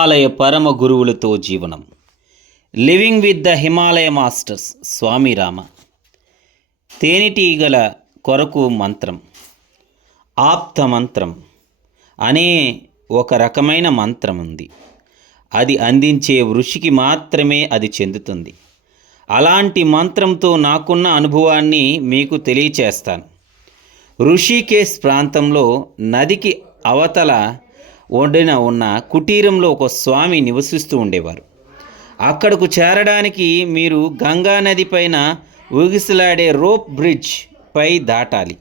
హిమాలయ పరమ గురువులతో జీవనం. Living with the Himalaya masters Swami Rama. తేనెటీగల కొరకు మంత్రం. ఆప్త మంత్రం. అనే ఒక రకమైన మంత్రం ఉంది అది అందించే ఋషికి మాత్రమే అది చెందుతుంది. అలాంటి మంత్రంతో నాకున్న అనుభవాన్ని మీకు తెలియచేస్తాను. ఋషికేశ్ ప్రాంతంలో నదికి అవతల ఒడిన ఉన్న కుటీరంలో ఒక స్వామి నివసిస్తూ ఉండేవారు. అక్కడకు చేరడానికి మీరు గంగా నది పైన ఊగిసలాడే రోప్ బ్రిడ్జ్ పై దాటాలి.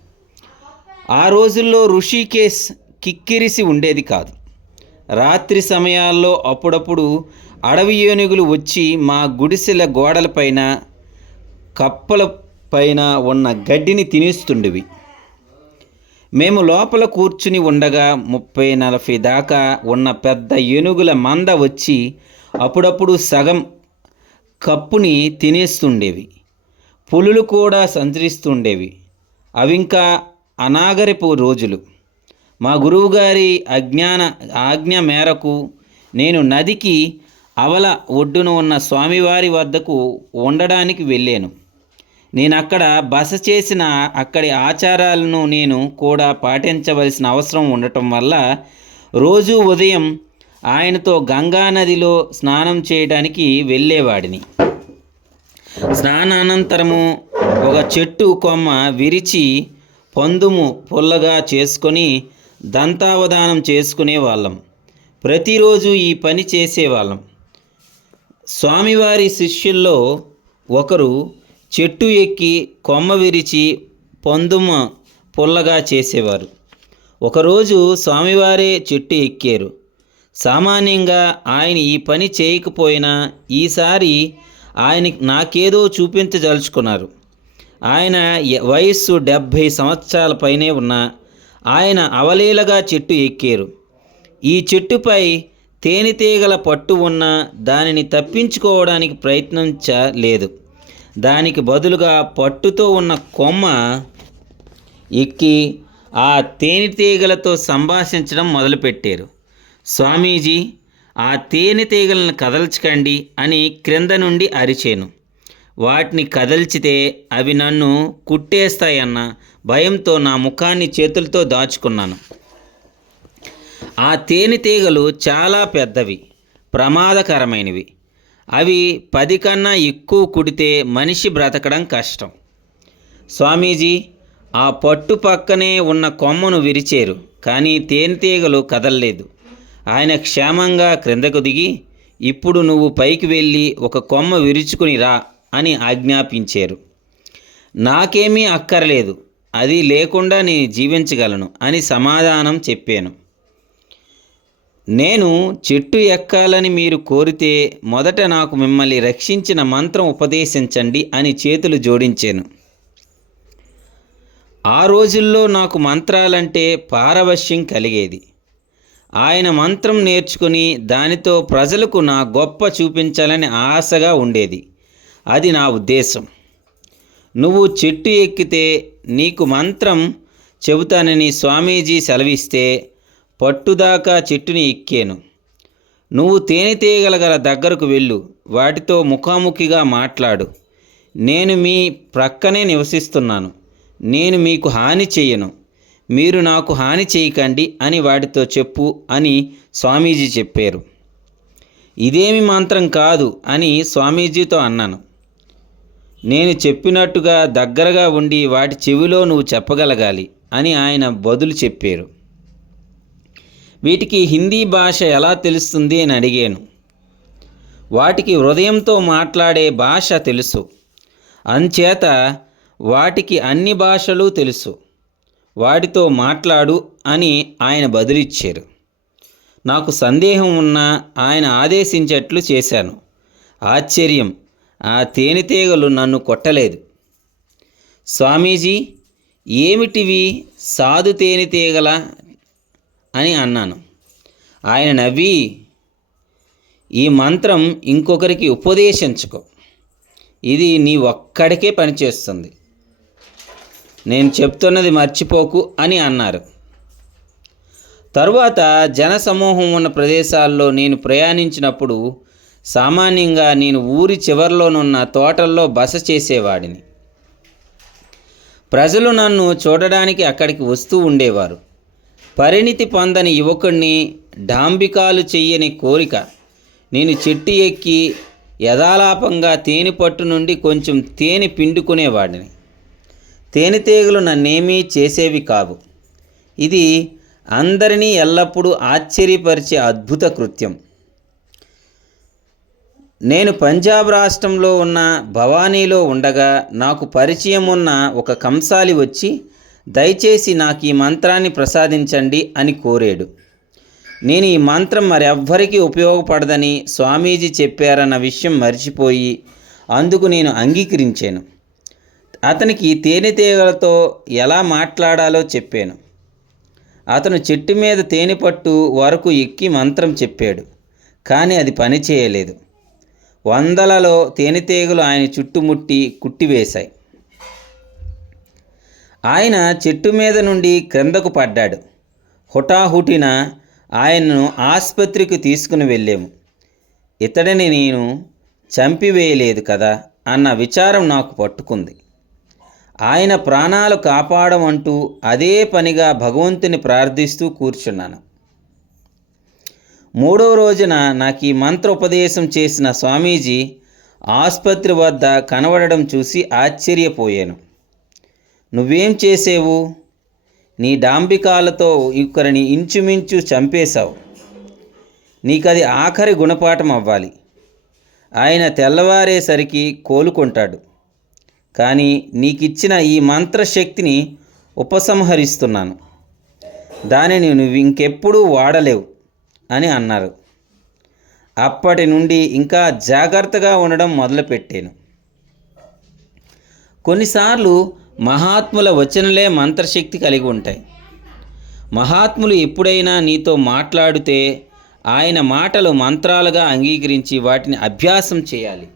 ఆ రోజుల్లో ఋషికేశ్ కిక్కిరిసి ఉండేది కాదు. రాత్రి సమయాల్లో అప్పుడప్పుడు అడవి ఏనుగులు వచ్చి మా గుడిసెల గోడలపైన కప్పల పైన ఉన్న గడ్డిని తినేస్తుండేవి. మేము లోపల కూర్చుని ఉండగా ముప్పై నలభై దాకా ఉన్న పెద్ద ఏనుగుల మంద వచ్చి అప్పుడప్పుడు సగం కప్పుని తినేస్తుండేవి. పులులు కూడా సంచరిస్తుండేవి. అవింకా అనాగరిపు రోజులు. మా గురువుగారి అజ్ఞాన ఆజ్ఞ మేరకు నేను నదికి అవల ఒడ్డున ఉన్న స్వామివారి వద్దకు ఉండడానికి వెళ్ళాను. నేను అక్కడ బస చేసిన అక్కడి ఆచారాలను నేను కూడా పాటించవలసిన అవసరం ఉండటం వల్ల రోజు ఉదయం ఆయనతో గంగా నదిలో స్నానం చేయడానికి వెళ్ళేవాడిని. స్నానానంతరము ఒక చెట్టు కొమ్మ విరిచి పందుము పుల్లగా చేసుకొని దంతావధానం చేసుకునే వాళ్ళం ప్రతిరోజు ఈ పని చేసేవాళ్ళం. స్వామివారి శిష్యుల్లో ఒకరు చెట్టు ఎక్కి కొమ్మ విరిచి పొందుమ పుల్లగా చేసేవారు. ఒకరోజు స్వామివారే చెట్టు ఎక్కారు. సామాన్యంగా ఆయన ఈ పని చేయకపోయినా ఈసారి ఆయన నాకేదో చూపించదలుచుకున్నారు. ఆయన వయస్సు డెబ్భై సంవత్సరాల పైనే ఉన్న ఆయన అవలీలగా చెట్టు ఎక్కారు. ఈ చెట్టుపై తేనెటీగల పట్టు ఉన్న దానిని తప్పించుకోవడానికి ప్రయత్నించలేదు. దానికి బదులుగా పట్టుతో ఉన్న కొమ్మ ఎక్కి ఆ తేనెటీగలతో సంభాషించడం మొదలుపెట్టారు. స్వామీజీ ఆ తేనెటీగలను కదల్చకండి అని క్రింద నుండి అరిచాను. వాటిని కదల్చితే అవి నన్ను కుట్టేస్తాయన్న భయంతో నా ముఖాన్ని చేతులతో దాచుకున్నాను. ఆ తేనెటీగలు చాలా పెద్దవి ప్రమాదకరమైనవి. అవి పది కన్నా ఎక్కువ కుడితే మనిషి బ్రతకడం కష్టం. స్వామీజీ ఆ పట్టు పక్కనే ఉన్న కొమ్మను విరిచారు కానీ తేనెటీగలు కదలలేదు. ఆయన క్షేమంగా క్రిందకు దిగి ఇప్పుడు నువ్వు పైకి వెళ్ళి ఒక కొమ్మ విరుచుకుని రా అని ఆజ్ఞాపించారు. నాకేమీ అక్కర్లేదు అది లేకుండా నేను జీవించగలను అని సమాధానం చెప్పాను. నేను చెట్టు ఎక్కాలని మీరు కోరితే మొదట నాకు మిమ్మల్ని రక్షించిన మంత్రం ఉపదేశించండి అని చేతులు జోడించాను. ఆ రోజుల్లో నాకు మంత్రాలంటే పారవశ్యం కలిగేది. ఆయన మంత్రం నేర్చుకుని దానితో ప్రజలకు నా గొప్ప చూపించాలని ఆశగా ఉండేది. అది నా ఉద్దేశం. నువ్వు చెట్టు ఎక్కితే నీకు మంత్రం చెబుతానని స్వామీజీ సెలవిస్తే పట్టుదాకా చెట్టుని ఎక్కాను. నువ్వు తేనెటీగల గల దగ్గరకు వెళ్ళు వాటితో ముఖాముఖిగా మాట్లాడు. నేను మీ ప్రక్కనే నివసిస్తున్నాను నేను మీకు హాని చేయను. మీరు నాకు హాని చేయకండి అని వాటితో చెప్పు అని స్వామీజీ చెప్పారు. ఇదేమి మంత్రం కాదు అని స్వామీజీతో అన్నాను. నేను చెప్పినట్టుగా దగ్గరగా ఉండి వాటి చెవిలో నువ్వు చెప్పగలగాలి అని ఆయన బదులు చెప్పారు. వీటికి హిందీ భాష ఎలా తెలుస్తుంది అని అడిగాను. వాటికి హృదయంతో మాట్లాడే భాష తెలుసు. అంచేత వాటికి అన్ని భాషలు తెలుసు. వాటితో మాట్లాడు అని ఆయన బదులిచ్చారు. నాకు సందేహం ఉన్నా ఆయన ఆదేశించట్లు చేశాను. ఆశ్చర్యం. ఆ తేనెటీగలు నన్ను కొట్టలేదు. స్వామీజీ ఏమిటివి సాధు తేనెతీగల అని అన్నాను. ఆయన నవ్వి ఈ మంత్రం ఇంకొకరికి ఉపదేశించుకో. ఇది నీ ఒక్కడికే పనిచేస్తుంది. నేను చెప్తున్నది మర్చిపోకు అని అన్నారు. తరువాత జనసమూహం ఉన్న ప్రదేశాల్లో నేను ప్రయాణించినప్పుడు సామాన్యంగా నేను ఊరి చివర్లోనున్న తోటల్లో బస చేసేవాడిని. ప్రజలు నన్ను చూడడానికి అక్కడికి వస్తూ ఉండేవారు. పరిణితి పొందని యువకుణ్ణి డాంబికాలు చెయ్యని కోరిక. నేను చెట్టు ఎక్కి యథాలాపంగా తేనె పట్టు నుండి కొంచెం తేనె పిండుకునేవాడిని. తేనెటీగలు నన్నేమీ చేసేవి కావు. ఇది అందరినీ ఎల్లప్పుడూ ఆశ్చర్యపరిచే అద్భుత కృత్యం. నేను పంజాబ్ రాష్ట్రంలో ఉన్న భవానీలో ఉండగా నాకు పరిచయం ఉన్న ఒక కంసాలి వచ్చి దయచేసి నాకు ఈ మంత్రాన్ని ప్రసాదించండి అని కోరాడు. నేను ఈ మంత్రం మరెవ్వరికీ ఉపయోగపడదని స్వామీజీ చెప్పారన్న విషయం మర్చిపోయి అందుకు నేను అంగీకరించాను. అతనికి తేనెతీగలతో ఎలా మాట్లాడాలో చెప్పాను. అతను చెట్టు మీద తేనె పట్టు వరకు ఎక్కి మంత్రం చెప్పాడు కానీ అది పనిచేయలేదు. వందలలో తేనెటీగలు ఆయన చుట్టుముట్టి కుట్టివేశాయి. ఆయన చెట్టు మీద నుండి క్రిందకు పడ్డాడు. హుటాహుటిన ఆయన్ను ఆసుపత్రికి తీసుకుని వెళ్ళాము. ఇతడిని నేను చంపివేయలేదు కదా అన్న విచారం నాకు పట్టుకుంది. ఆయన ప్రాణాలు కాపాడం అంటూ అదే పనిగా భగవంతుని ప్రార్థిస్తూ కూర్చున్నాను. మూడో రోజున నాకు ఈ మంత్ర ఉపదేశం చేసిన స్వామీజీ ఆసుపత్రి వద్ద కనబడడం చూసి ఆశ్చర్యపోయాను. నువ్వేం చేసేవు? నీ డాంబికాలతో ఇక్కడిని ఇంచుమించు చంపేశావు. నీకది ఆఖరి గుణపాఠం అవ్వాలి. ఆయన తెల్లవారేసరికి కోలుకుంటాడు. కానీ నీకిచ్చిన ఈ మంత్రశక్తిని ఉపసంహరిస్తున్నాను. దానిని నువ్వు ఇంకెప్పుడూ వాడలేవు అని అన్నారు. అప్పటి నుండి ఇంకా జాగ్రత్తగా ఉండడం మొదలుపెట్టాను. కొన్నిసార్లు మహాత్ముల వచనలే మంత్రశక్తి కలిగి ఉంటాయి. మహాత్ములు ఎప్పుడైనా నీతో మాట్లాడితే ఆయన మాటలు మంత్రాలుగా అంగీకరించి వాటిని అభ్యాసం చేయాలి.